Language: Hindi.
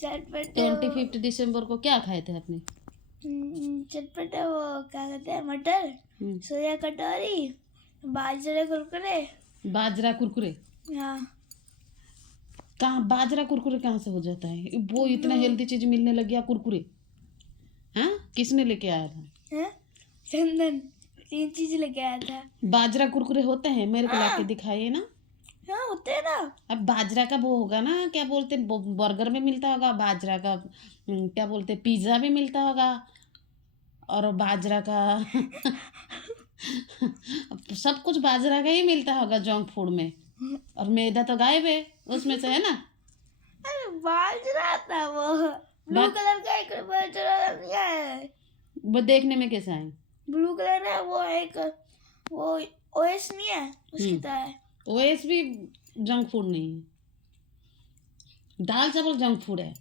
चटपटे 25 दिसंबर को क्या खाए थे आपने? चटपटे वो क्या कहते हैं, मटर, सोया कटोरी, बाजरे कुरकुरे। बाजरा कुरकुरे? हाँ। कहाँ बाजरा कुरकुरे कहाँ से हो जाता है? वो इतना हेल्दी चीज मिलने लग गया कुरकुरे? हाँ, किसने लेके आया था? हैं? चंदन 3 चीज लेके आया था। बाजरा कुरकुरे होते हैं? मेरे को लाके दिखाइए ना। हाँ होते हैं ना। अब बाजरा का वो होगा ना, क्या बोलते हैं, बर्गर में मिलता होगा बाजरा का, क्या बोलते हैं, पिज्जा भी मिलता होगा, और बाजरा का सब कुछ बाजरा का ही मिलता होगा जंक फूड में, और मैदा तो गायब है उसमें से, है ना? अरे बाजरा था वो, ब्लू कलर का एक बाजरा लिया है। वो देखने में कैसा है? ब्लू कलर है वो, एक वो ओएस नहीं है उसकी तरह है। ओएस भी जंक फूड नहीं है, दाल चावल जंक फूड है।